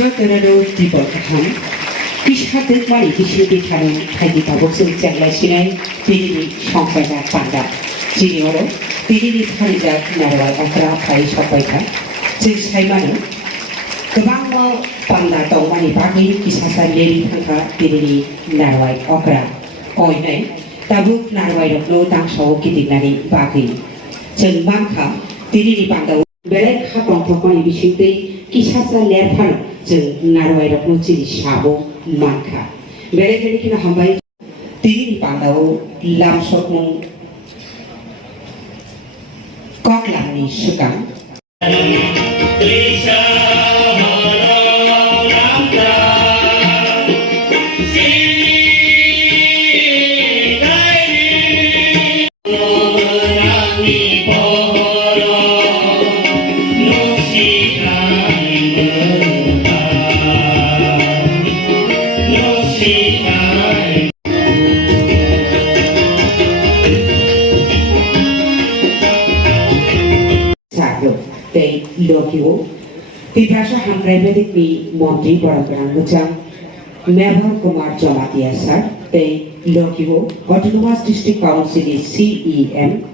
저들으로 뒤버한 비슷하듯만이 비슷비슷하는 타기가 목소리 잘라시는 비리니 성사자 반다 지리어로 비리니 파리자 나라와 어그라 파이 섭바이다 즉 살만은 그방어 반다 동만이 바기 기사사 내리 한가 비리니 나라와 어그라 거이네 다북 나라와이로 당소 기dig나니 바기 즉 만카 비리니 반다 बेलेग हाब्रंथकनि बिसिंदै किसासा लेरफान जों नारवाइरकनो जिनि साबो मानखा बेलेग बेलेग हामबाय तिनि बांदाव लामसकनो ककलानि सुगां Lokio, Pibasha Hamrebedik Monti Boragrangutang, Mehar Kumar Jamatia Sar, They Lokio, Autonomous District Council CEM,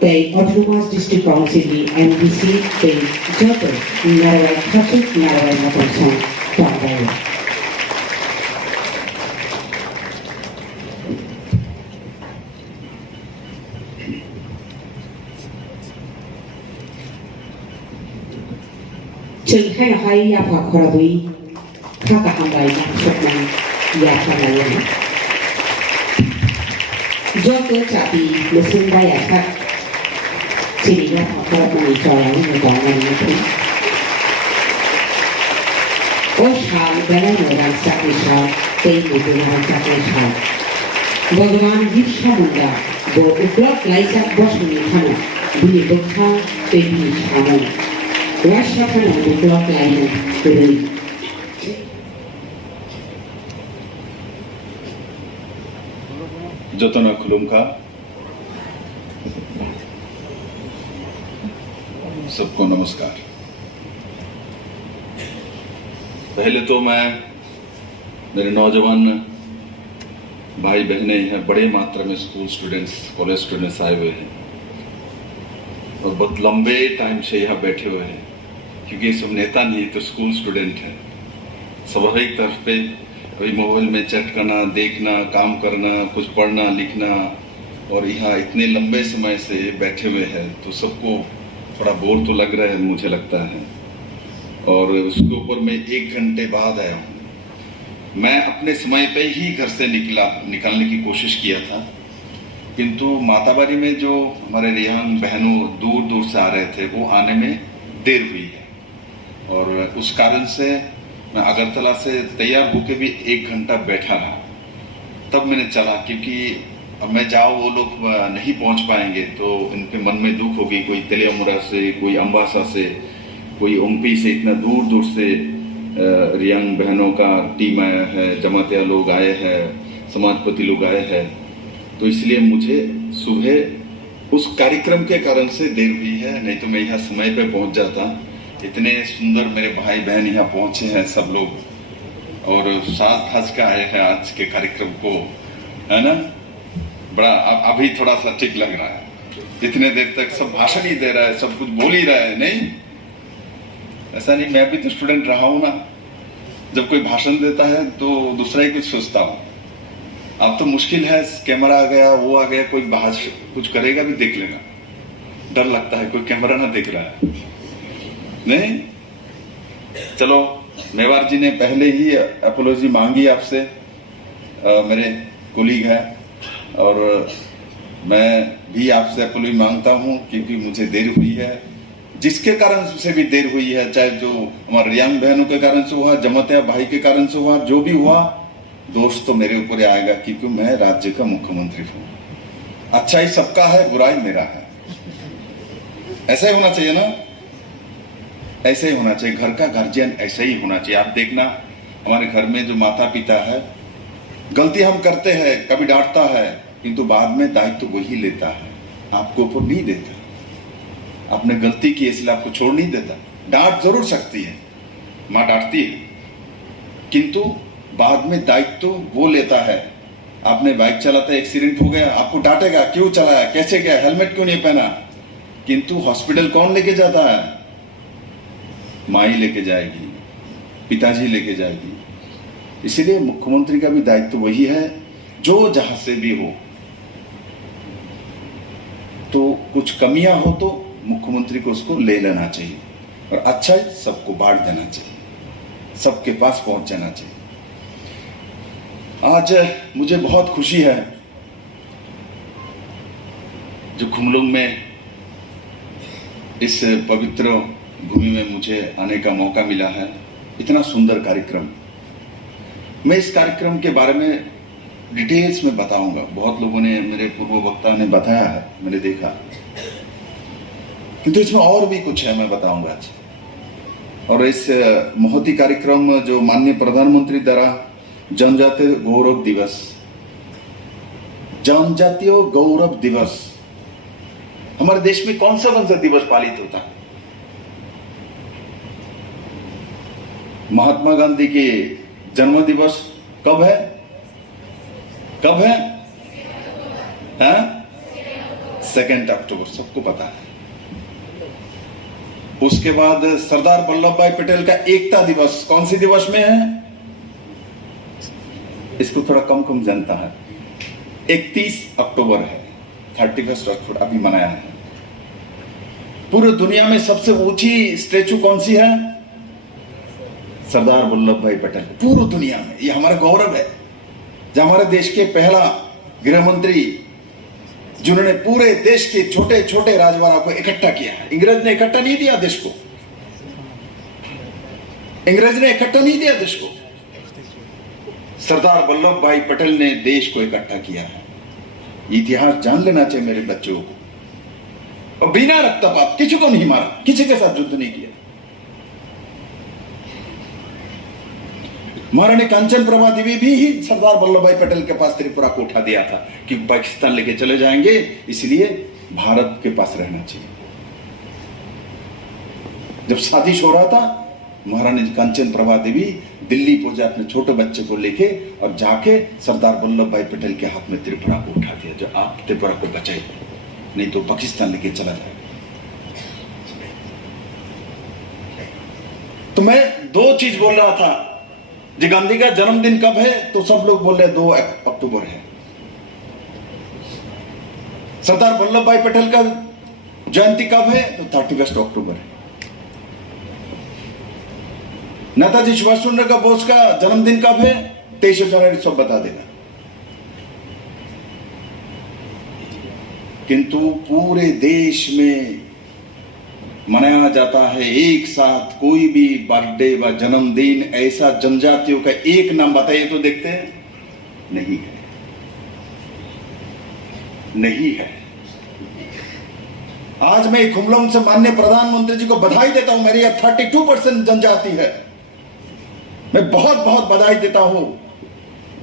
They Autonomous District Council MDC, They Joto, Narawai Khatuk, Narawai Matasan, Tambaya. Chừng hai là hai ya phật khora bui kha ka hambai na sokman ya phana ya jo ke chapi lesun ba ya kha chini ya phật khora bui cho ya ni ko na ni thi o shal bana no ran sa ni sha te ni du ran sa ni sha bhagwan Birsa Munda bo ublok lai sa bos ni khana buni bokha te ni shamo Washington on the block line today. जतना खुलुम का सबको नमस्कार। पहले तो मैं मेरे नौजवान भाई बहनें हैं, बड़े मात्रा में स्कूल स्टूडेंट्स कॉलेज स्टूडेंट्स आए हुए हैं और बहुत लंबे टाइम से यहाँ बैठे हुए हैं क्योंकि सब नेता नहीं तो स्कूल स्टूडेंट हैं। स्वाभाविक तौर पे अभी मोबाइल में चैट करना, देखना, काम करना, कुछ पढ़ना लिखना और यहाँ इतने लंबे समय से बैठे हुए हैं तो सबको थोड़ा बोर तो लग रहा है मुझे लगता है। और उसके ऊपर मैं 1 घंटे बाद आया हूँ। मैं अपने समय पे ही घर से निकलने की कोशिश किया था, किंतु माताबारी में जो हमारे रियांग बहनों दूर दूर से आ रहे थे वो आने में देर हुई है और उस कारण से मैं अगरतला से तैयार होकर भी 1 घंटा बैठा रहा। तब मैंने चला क्योंकि अब मैं जाऊँ वो लोग नहीं पहुंच पाएंगे तो इनके मन में दुख होगी। कोई तेलियामुरा से, कोई अम्बासा से, कोई ओमपी से, इतना दूर दूर से रियांग बहनों का टीम आया है, जमातिया लोग आए हैं, समाजपति लोग आए हैं। तो इसलिए मुझे सुबह उस कार्यक्रम के कारण से देर हुई है, नहीं तो मैं यहाँ समय पे पहुंच जाता। इतने सुंदर मेरे भाई बहन यहाँ पहुंचे हैं सब लोग और साथ हंस के आए हैं आज के कार्यक्रम को, है ना। बड़ा अभी थोड़ा सा ठीक लग रहा है। इतने देर तक सब भाषण ही दे रहा है, सब कुछ बोल ही रहा है। नहीं ऐसा नहीं, मैं भी तो स्टूडेंट रहा हूं ना। जब कोई भाषण देता है तो दूसरा ही कुछ सोचता हूँ। अब तो मुश्किल है, कैमरा आ गया, वो आ गया, कोई कुछ करेगा भी देख लेना, डर लगता है कोई कैमरा ना देख रहा है। नहीं चलो, मेवार जी ने पहले ही अपोलॉजी मांगी आपसे, मेरे कोलीग हैं और मैं भी आपसे अपोलॉजी मांगता हूं क्योंकि मुझे देर हुई है। जिसके कारण से भी देर हुई है, चाहे जो हमारे रियांग बहनों के कारण से हुआ, जमातिया भाई के कारण से हुआ, जो भी हुआ, दोष तो मेरे ऊपर आएगा क्योंकि मैं राज्य का मुख्यमंत्री हूं। अच्छाई सबका है, बुराई मेरा है। ऐसा ही होना चाहिए ना, ऐसे ही होना चाहिए। घर का गार्जियन ऐसे ही होना चाहिए। आप देखना हमारे घर में जो माता पिता है, गलती हम करते हैं, कभी डांटता है, किंतु बाद में दायित्व वही लेता है, आपको ऊपर नहीं देता। आपने गलती की इसलिए आपको छोड़ नहीं देता। डांट जरूर सकती है, माँ डांटती है, किंतु बाद में दायित्व वो लेता है। आपने बाइक चलाता, एक्सीडेंट हो गया, आपको डांटेगा, क्यों चलाया, कैसे गया, हेलमेट क्यों नहीं पहना, किंतु हॉस्पिटल कौन लेके जाता है? माई लेके जाएगी, पिताजी लेके जाएगी। इसलिए मुख्यमंत्री का भी दायित्व वही है, जो जहां से भी हो तो कुछ कमियां हो तो मुख्यमंत्री को उसको ले लेना चाहिए और अच्छा सबको बांट देना चाहिए, सबके पास पहुंच जाना चाहिए। आज मुझे बहुत खुशी है जो खुमलुंग में इस पवित्र भूमि में मुझे आने का मौका मिला है। इतना सुंदर कार्यक्रम, मैं इस कार्यक्रम के बारे में डिटेल्स में बताऊंगा। बहुत लोगों ने, मेरे पूर्व वक्ता ने बताया है, मैंने देखा, किंतु इसमें और भी कुछ है, मैं बताऊंगा आज। और इस महती कार्यक्रम जो माननीय प्रधानमंत्री द्वारा जनजातीय गौरव दिवस, जनजातीय गौरव दिवस, हमारे देश में कौन सा दिवस पालित होता है? महात्मा गांधी के जन्म दिवस कब है? कब है? 2 अक्टूबर, सबको पता है। उसके बाद सरदार वल्लभ भाई पटेल का एकता दिवस कौन सी दिवस में है? इसको थोड़ा कम जानता है। 31 अक्टूबर है, 31 अक्टूबर अभी मनाया है। पूरी दुनिया में सबसे ऊंची स्टैचू कौन सी है? सरदार वल्लभ भाई पटेल। पूरी दुनिया में ये हमारा गौरव है, जो हमारे देश के पहला गृह मंत्री जिन्होंने पूरे देश के छोटे छोटे राजवाड़ा को इकट्ठा किया है। इंग्रज ने इकट्ठा नहीं दिया देश को, इंग्रज ने इकट्ठा नहीं दिया देश को, सरदार वल्लभ भाई पटेल ने देश को इकट्ठा किया है। इतिहास जान लेना चाहिए मेरे बच्चों को। और बिना रक्तपात किसी को नहीं मारा, किसी के साथ युद्ध नहीं किया। महारानी कांचन प्रभा देवी भी ही सरदार वल्लभ भाई पटेल के पास त्रिपुरा को उठा दिया था कि पाकिस्तान लेके चले जाएंगे, इसलिए भारत के पास रहना चाहिए। जब साजिश हो रहा था, महारानी कांचन प्रभा देवी दिल्ली पहुंचे अपने छोटे बच्चे को लेके और जाके सरदार वल्लभ भाई पटेल के हाथ में त्रिपुरा को उठा दिया, जो आप त्रिपुरा को बचाइए, नहीं तो पाकिस्तान लेके चला जाएगा। तो मैं 2 चीज बोल रहा था। जी गांधी का जन्मदिन कब है? तो सब लोग बोल रहे 2 अक्टूबर है। सरदार वल्लभ भाई पटेल का जयंती कब है? तो 31 अक्टूबर है। नेताजी सुभाष चंद्र बोस का जन्मदिन कब है? 23 जनवरी, सब बता देना। किंतु पूरे देश में मनाया जाता है एक साथ कोई भी बर्थडे व जन्मदिन, ऐसा जनजातियों का एक नाम बताइए तो देखते हैं। नहीं है, नहीं है। आज मैं खुमलुंग से माननीय प्रधानमंत्री जी को बधाई देता हूं। मेरी 32% जनजाति है, मैं बहुत बहुत बधाई देता हूं।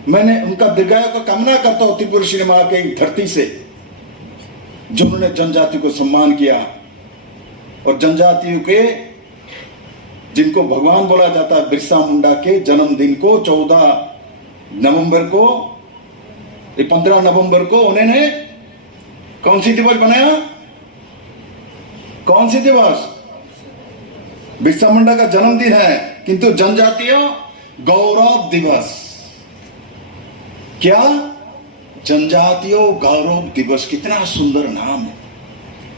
मैंने उनका दीर्घायु का कामना करता हूं त्रिपुरा सिनेमा के धरती से, जिन्होंने जनजाति को सम्मान किया और जनजातियों के जिनको भगवान बोला जाता है, बिरसा मुंडा के जन्मदिन को 14 नवंबर को, 15 नवंबर को उन्होंने कौन सी दिवस बनाया? कौन सी दिवस? बिरसा मुंडा का जन्मदिन है, किंतु जनजातीय गौरव दिवस। क्या? जनजातीय गौरव दिवस। कितना सुंदर नाम है।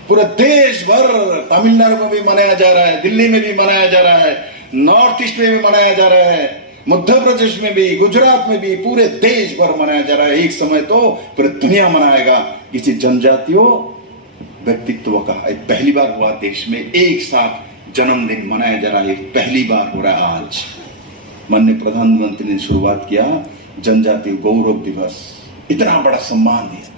पूरे देश भर, तमिलनाडु में भी मनाया जा रहा है, दिल्ली में भी मनाया जा रहा है, नॉर्थ ईस्ट में भी मनाया जा रहा है, मध्य प्रदेश में भी, गुजरात में भी, पूरे देश भर मनाया जा रहा है। एक समय तो पूरी दुनिया मनाएगा किसी जनजातीय व्यक्तित्व का। पहली बार हुआ देश में एक साथ जन्मदिन मनाया जा रहा है, पहली बार हो रहा है आज। माननीय प्रधानमंत्री ने शुरुआत किया जनजातीय गौरव दिवस, इतना बड़ा सम्मान दिया।